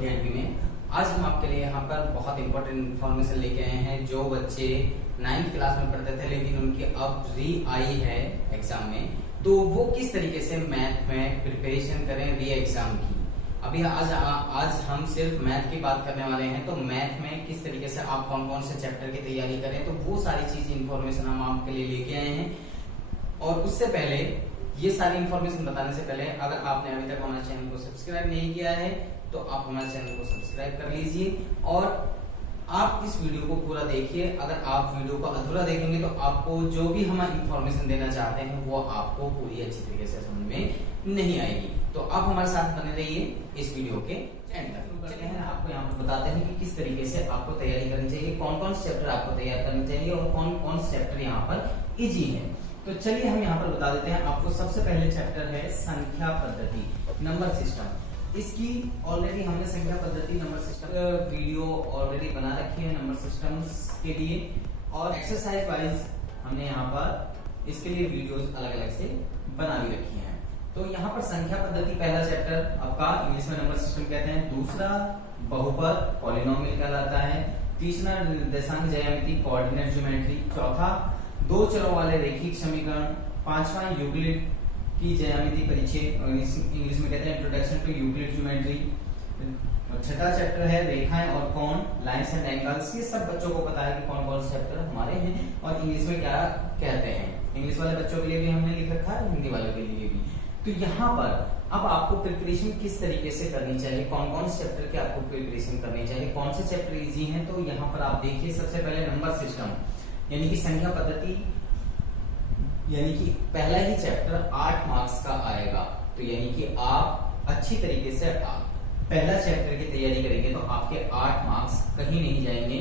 DNP में। आज हम आपके लिए यहाँ पर बहुत इंपॉर्टेंट इन्फॉर्मेशन लेके आए हैं। जो बच्चे 9th क्लास में पढ़ते थे लेकिन उनकी अब री आई है एग्जाम में, तो वो किस तरीके से मैथ में प्रिपरेशन करें री एग्जाम की। अभी आज हम सिर्फ मैथ की बात करने वाले हैं। तो मैथ में किस तरीके से आप कौन कौन से चैप्टर की तैयारी करें, तो वो सारी चीज इन्फॉर्मेशन हम आपके लिए लेके आए हैं। और उससे पहले ये सारी इन्फॉर्मेशन बताने से पहले अगर आपने अभी तक हमारे चैनल को सब्सक्राइब नहीं किया है तो आप हमारे चैनल को सब्सक्राइब कर लीजिए और आप इस वीडियो को पूरा देखिए। अगर आप वीडियो को अधूरा देखेंगे तो आपको जो भी हम इन्फॉर्मेशन देना चाहते हैं वो आपको पूरी अच्छी तरीके से समझ में नहीं आएगी। तो आप हमारे साथ बने रहिए इस वीडियो के एंड तक। करते हैं आपको यहाँ पर बताते हैं कि किस तरीके से आपको तैयारी करनी चाहिए, कौन कौन से चैप्टर आपको तैयार करने चाहिए और कौन कौन से चैप्टर यहाँ पर इजी है। तो चलिए हम यहाँ पर बता देते हैं आपको। सबसे पहले चैप्टर है संख्या पद्धति, नंबर सिस्टम। इसकी ऑलरेडी हमने संख्या पद्धति नंबर सिस्टम वीडियो ऑलरेडी बना रखी है नंबर सिस्टम्स के लिए, और एक्सरसाइज वाइज हमने यहाँ पर इसके लिए वीडियोस अलग अलग से बना भी रखी हैं। तो यहाँ पर संख्या पद्धति पहला चैप्टर आपका इंग्लिश में नंबर सिस्टम कहते हैं, दूसरा बहुपद पॉलिनोमियल कहलाता है, तीसरा निर्देशांक ज्यामिति कोऑर्डिनेट ज्योमेट्री, चौथा दो चरों वाले रैखिक समीकरण, पांचवा यूक्लिड की ज्यामिति परिचय, इंग्लिश में कहते हैं इंट्रोडक्शन टू यूक्लिड ज्योमेट्री, छठा चैप्टर है रेखाएं और कोण, लाइंस एंड एंगल्स। ये सब बच्चों को पता है कि कौन कौन से चैप्टर हमारे हैं और इंग्लिश में क्या कहते हैं। इंग्लिश वाले बच्चों के लिए भी हमने लिख रखा है, हिंदी वालों के लिए भी। तो यहाँ पर अब आपको प्रिपरेशन किस तरीके से करनी चाहिए, कौन कौन से चैप्टर की आपको प्रिपरेशन करनी चाहिए, कौन से चैप्टर इजी हैं, तो यहाँ पर आप देखिए। सबसे पहले नंबर सिस्टम यानी कि संख्या पद्धति, यानी कि पहला ही चैप्टर 8 मार्क्स का आएगा। तो यानी कि आप अच्छी तरीके से पहला चैप्टर की तैयारी करेंगे तो आपके 8 मार्क्स कहीं नहीं जाएंगे,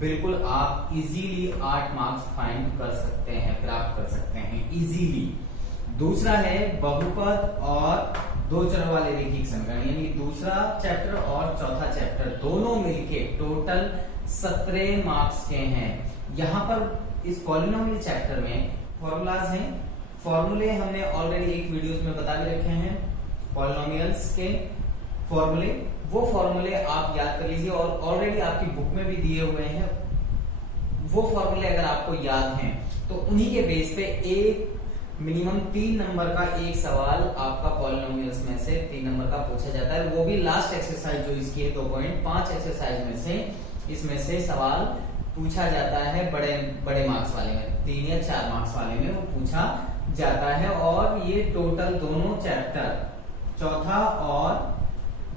बिल्कुल आप इजीली 8 मार्क्स फाइंड कर सकते हैं, प्राप्त कर सकते हैं इजीली। दूसरा है बहुपद और दो चरों वाले रैखिक समीकरण, यानी दूसरा चैप्टर और चौथा चैप्टर दोनों मिलके टोटल 17 मार्क्स के हैं। यहाँ पर इस पॉलिनोमियल चैप्टर में फॉर्मूलाज हैं, फॉर्मूले हमने ऑलरेडी एक वीडियोस में बता भी रखे हैं पॉलिनोमियल्स के फॉर्मूले। वो फॉर्मूले आप याद कर लीजिए और ऑलरेडी आपकी बुक में भी दिए हुए हैं। वो फॉर्मूले अगर आपको याद हैं तो उन्हीं के बेस पे एक मिनिमम 3 नंबर का एक सवाल आपका पॉलिनोमियल्स में से 3 नंबर का पूछा जाता है। वो भी लास्ट एक्सरसाइज जो इसकी है 2.5 एक्सरसाइज में से इसमें से सवाल पूछा जाता है बड़े मार्क्स वाले में, 3 या 4 मार्क्स वाले में वो पूछा जाता है। और ये टोटल दोनों चैप्टर चौथा और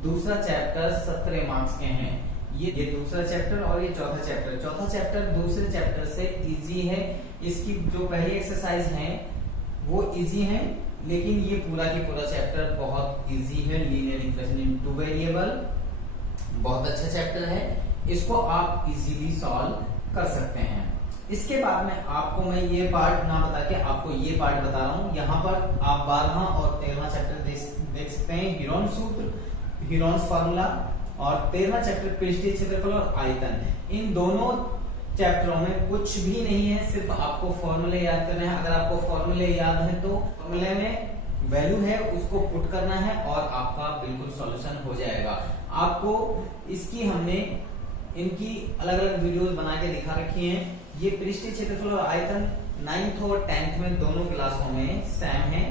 दूसरा चैप्टर 17 मार्क्स के हैं। ये दूसरा चैप्टर और ये चौथा चैप्टर। चौथा चैप्टर दूसरे चैप्टर से इजी है। इसकी जो पहली एक्सरसाइज है वो इजी है, लेकिन ये पूरा की पूरा चैप्टर बहुत इजी है। लीनियर इक्वेशन इन 2 वेरिएबल बहुत अच्छा चैप्टर है, इसको आप इजीली सॉल्व कर सकते हैं। इसके बाद में आपको मैं ये पार्ट ना बता के आपको ये पार्ट बता रहा हूं। यहाँ पर आप 12वां और 13वां चैप्टर देख सकते हैं, हीरोन सूत्र, हीरोन फार्मूला, और 13वां चैप्टर पृष्ठीय क्षेत्रफल और आयतन। इन दोनों चैप्टरों में कुछ भी नहीं है, सिर्फ आपको फॉर्मूले याद करने हैं। अगर आपको फॉर्मूले याद है तो फॉर्मूले में वैल्यू है उसको पुट करना है और आपका बिल्कुल सॉल्यूशन हो जाएगा। आपको इसकी हमने इनकी अलग अलग वीडियोस बना के दिखा रखी हैं। ये पृष्ठीय क्षेत्रफल और आयतन 9th और 10th में दोनों क्लासों में सेम है,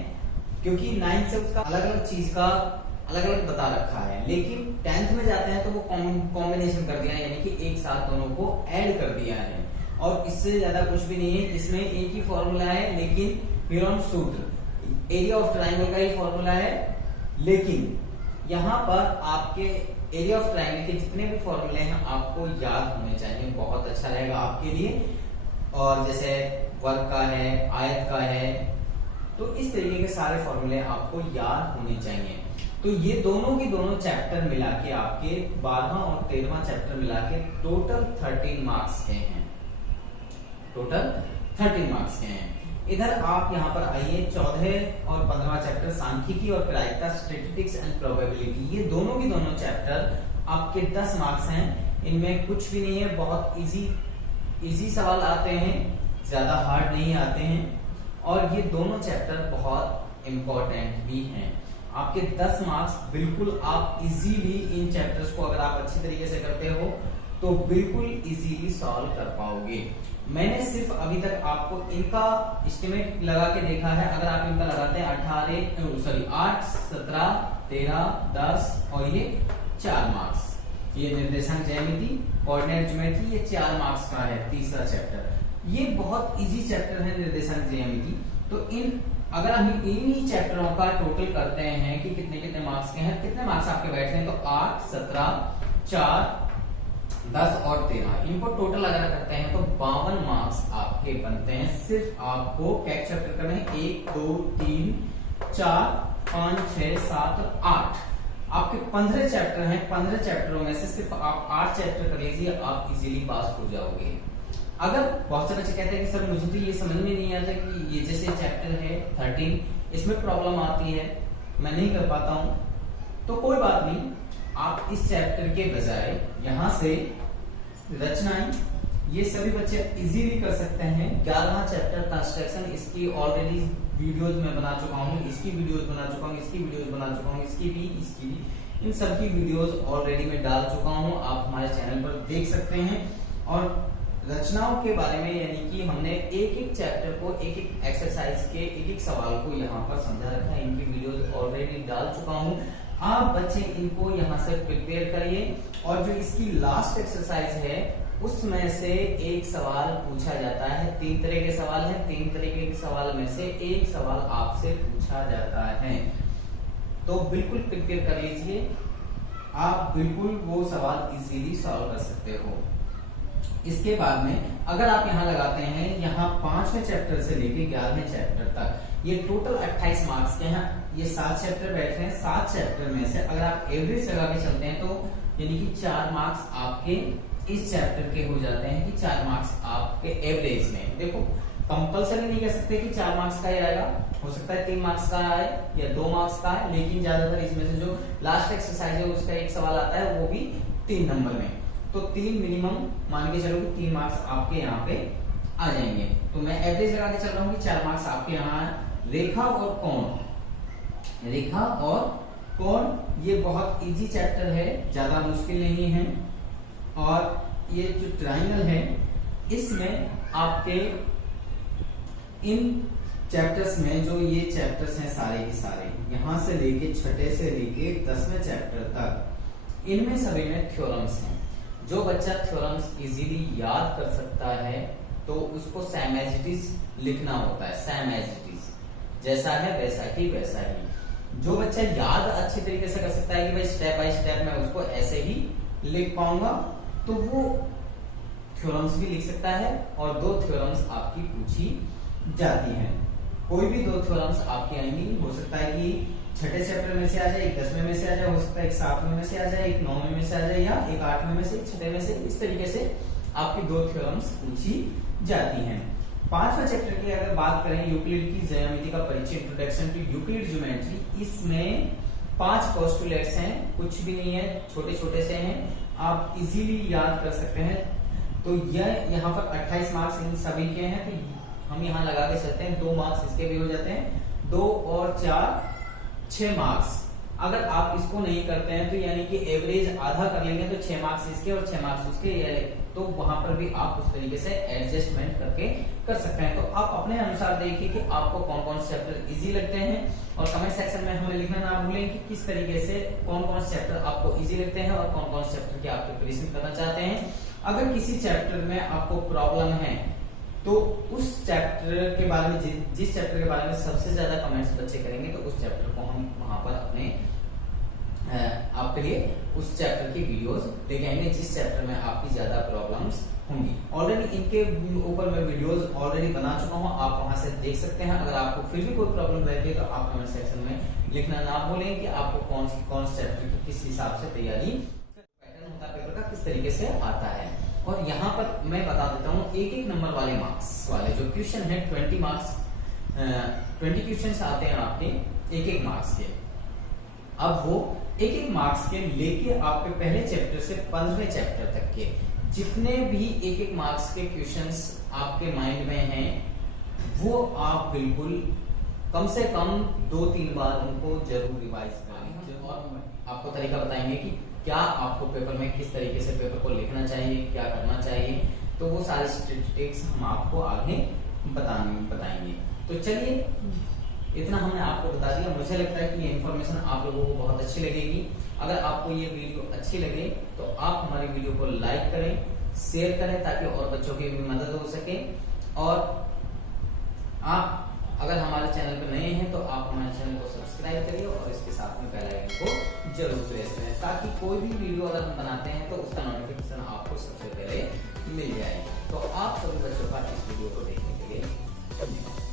क्योंकि 9th से उसका अलग अलग चीज का अलग अलग बता रखा है, लेकिन 10th में जाते हैं तो वो कॉम्बिनेशन कर दिया है, यानी कि एक साथ दोनों को ऐड कर दिया है। और इससे ज्यादा कुछ भी नहीं है। इसमें एक ही फॉर्मूला है, लेकिन हीरोन सूत्र एरिया ऑफ ट्राइंगल का ही फॉर्मूला है, लेकिन यहाँ पर आपके एरिया ऑफ ट्राइंगल के जितने भी फॉर्मूले हैं आपको याद होने चाहिए, बहुत अच्छा रहेगा आपके लिए। और जैसे वर्ग का है, आयत का है, तो इस तरीके के सारे फॉर्मूले आपको याद होने चाहिए। तो ये दोनों की दोनों चैप्टर मिला के आपके 12वां और 13वां चैप्टर मिला के टोटल 13 मार्क्स के हैं, टोटल 13 मार्क्स के हैं। इधर आप यहाँ पर आइए, 14 और 15वां चैप्टर सांख्यिकी और प्रायिकता, स्टैटिस्टिक्स एंड प्रोबेबिलिटी। ये दोनों की दोनों चैप्टर आपके 10 मार्क्स हैं। इनमें कुछ भी नहीं है, बहुत इजी सवाल आते हैं, ज्यादा हार्ड नहीं आते हैं, और ये दोनों चैप्टर बहुत इंपॉर्टेंट भी हैं। आपके 10 मार्क्स बिल्कुल आप इजीली इन चैप्टर्स को अगर आप अच्छी तरीके से करते हो तो बिल्कुल इजीली सॉल्व कर पाओगे। मैंने सिर्फ अभी तक आपको इनका एस्टिमेट लगा के देखा है। अगर आप इनका लगाते हैं 8, 17, 13, 10 और ये 4 मार्क्स, ये निर्देशांक ज्यामिति, कोऑर्डिनेट ज्योमेट्री, ये 4 मार्क्स का है तीसरा चैप्टर। ये बहुत इजी चैप्टर है निर्देशांक ज्यामिति। तो अगर हम इन्हीं चैप्टरों का टोटल करते हैं कि कितने कितने मार्क्स के हैं, कितने मार्क्स आपके बैठते हैं, तो 8, 17, 4, 10 और 13, इनको टोटल अगर करते हैं तो 52 मार्क्स आपके बनते हैं। सिर्फ आपको क्या चैप्टर करने हैं, 1, 2, 3, 4, 5, 6, 7 और 8, आपके 15 चैप्टर हैं। 15 चैप्टरों में से सिर्फ आप 8 चैप्टर कर लीजिए, आप इजीली पास हो जाओगे। अगर बहुत सारे बच्चे कहते हैं कि सर मुझे तो ये समझ में नहीं आता कि ये जैसे चैप्टर है 13, इसमें प्रॉब्लम आती है, मैं नहीं कर पाता हूं, तो कोई बात नहीं, आप इस चैप्टर के बजाय यहां से रचनाएं, ये सभी बच्चे इजीली कर सकते हैं। 11वां चैप्टर कंस्ट्रक्शन, इसकी ऑलरेडी वीडियोस में बना चुका हूं, इसकी वीडियोस बना चुका हूं, इसकी वीडियोस बना चुका हूं, इसकी भी, इन सब की वीडियोस ऑलरेडी मैं डाल चुका हूं, आप हमारे चैनल पर देख सकते हैं। और रचनाओं के बारे में यानी कि हमने एक एक चैप्टर को, एक एक एक्सरसाइज के एक एक सवाल को यहाँ पर समझा रखा है, इनकी वीडियोस ऑलरेडी डाल चुका हूँ। आप बच्चे इनको यहाँ से प्रिपेयर करिए और जो इसकी लास्ट एक्सरसाइज है उसमें से एक सवाल पूछा जाता है। 3 तरह के सवाल हैं, 3 तरीके के सवाल में से एक सवाल आपसे पूछा जाता है, तो बिल्कुल प्रिपेयर कर लीजिए, आप बिल्कुल वो सवाल इजीली सॉल्व कर सकते हो। इसके बाद में अगर आप यहाँ लगाते हैं, यहाँ 5वें चैप्टर से लेके 11वें चैप्टर तक, ये टोटल 28 मार्क्स के हैं। ये 7 चैप्टर बैठ रहे हैं, 7 चैप्टर में से अगर आप एवरेज लगा के चलते हैं तो यानी कि 4 मार्क्स आपके इस चैप्टर के हो जाते हैं कि 4 मार्क्स आपके एवरेज में। देखो कंपल्सरी नहीं कह सकते कि 4 मार्क्स का ही आएगा, हो सकता है 3 मार्क्स का आए या 2 मार्क्स का आए, लेकिन ज्यादातर इसमें से जो लास्ट एक्सरसाइज है उसका एक सवाल आता है, वो भी 3 नंबर में, तो 3 मिनिमम मान के चलो कि 3 मार्क्स आपके यहाँ पे आ जाएंगे। तो मैं एवरेज लगा के चल रहा हूँ कि 4 मार्क्स आपके यहाँ। रेखा और कोण, रेखा और कोण ये बहुत इजी चैप्टर है, ज्यादा मुश्किल नहीं है। और ये जो ट्रायंगल है इसमें आपके इन चैप्टर्स में, जो ये चैप्टर्स हैं सारे के सारे, यहां से लेके 6 से लेके 10वें चैप्टर तक, इनमें सभी में थ्योरम्स हैं। जो बच्चा थ्योरम्स इजीली याद कर सकता है तो उसको सेम एज इट इज लिखना होता है, सेम एज इट इज, जैसा है वैसा ही वैसा ही। जो बच्चा याद अच्छी तरीके से कर सकता है कि भाई स्टेप बाय स्टेप मैं उसको ऐसे ही लिख पाऊंगा, तो वो थ्योरम्स भी लिख सकता है। और 2 थ्योरम्स आपकी पूछी जाती हैं, कोई भी 2 थ्योरम्स आपकी आएंगी। हो सकता है कि 6ठे चैप्टर में से आ जाए, एक 10वें में से आ जाए, हो सकता है एक 7वें में से आ जाए, एक 9वें में से आ जाए, या एक 8वें में से, एक 6ठे में से। इस तरीके से आपकी 2 थ्योरम्स पूछी जाती हैं। 5वें चैप्टर की अगर बात करें, यूक्लिड की ज्यामिति का परिचय, इंट्रोडक्शन टू यूक्लिड ज्योमेट्री, इसमें 5 पोस्टुलेट्स हैं, कुछ भी नहीं है, छोटे छोटे से हैं, आप इजीली याद कर सकते हैं। तो यह यहाँ पर 28 मार्क्स इन सभी के हैं, तो हम यहाँ लगा के चलते हैं, 2 मार्क्स इसके भी हो जाते हैं, 2 और 4 6 मार्क्स। अगर आप इसको नहीं करते हैं तो यानी कि एवरेज आधा कर लेंगे तो 6 मार्क्स इसके और 6 मार्क्स उसके, तो वहां पर भी आप उस तरीके से एडजस्टमेंट करके कर सकते हैं। तो आप अपने अनुसार देखिए कि आपको कौन कौन से चैप्टर इजी लगते हैं, और कमेंट सेक्शन में हमें लिखना ना भूलें कि किस तरीके से कौन कौन से चैप्टर आपको इजी लगते हैं और कौन कौन से चैप्टर की आप प्रिपरेशन करना चाहते हैं। अगर किसी चैप्टर में आपको प्रॉब्लम है तो उस चैप्टर के बारे में, जिस चैप्टर के बारे में सबसे ज्यादा कमेंट्स बच्चे करेंगे, तो उस चैप्टर को हम वहां पर अपने आपके लिए उस चैप्टर की वीडियोस लेके आएंगे जिस चैप्टर में आपकी ज्यादा प्रॉब्लम्स होंगी। ऑलरेडी इनके ऊपर मैं वीडियोस ऑलरेडी बना चुका हूं, आप वहां से देख सकते हैं। अगर आपको फिर भी कोई प्रॉब्लम रहती है तो आप कमेंट सेक्शन में लिखना ना भूलें कि आपको कौन चैप्टर की किस हिसाब से तैयारी, पैटर्न होता है पेपर का, किस तरीके से आता है। और यहाँ पर मैं बता देता हूँ, एक नंबर वाले मार्क्स वाले जो क्वेश्चन है, 20 मार्क्स 20 क्वेश्चन आते हैं आपके एक मार्क्स के। अब वो एक मार्क्स के लेके आपके पहले चैप्टर से 15वें चैप्टर तक के जितने भी एक मार्क्स के क्वेश्चंस आपके माइंड में हैं, वो आप बिल्कुल कम से कम 2-3 बार उनको जरूर रिवाइज करें। और आपको तरीका बताएंगे कि क्या आपको पेपर में किस तरीके से पेपर को लिखना चाहिए, क्या करना चाहिए, तो वो सारी ट्रिक्स हम आपको आगे बताएंगे। तो चलिए, इतना हमने आपको बता दिया। मुझे लगता है कि ये इन्फॉर्मेशन आप लोगों को बहुत अच्छी लगेगी। अगर आपको ये वीडियो अच्छी लगे तो आप हमारी वीडियो को लाइक करें, शेयर करें, ताकि और बच्चों की भी मदद हो सके। और आप अगर हमारे चैनल पर नए हैं तो आप हमारे चैनल को सब्सक्राइब करिए और इसके साथ में बेल आइकन को जरूर प्रेस करें, ताकि कोई भी वीडियो अगर हम बनाते हैं तो उसका नोटिफिकेशन आपको सबसे पहले मिल जाए। तो आप सभी बच्चों का इस वीडियो को देखने के लिए धन्यवाद।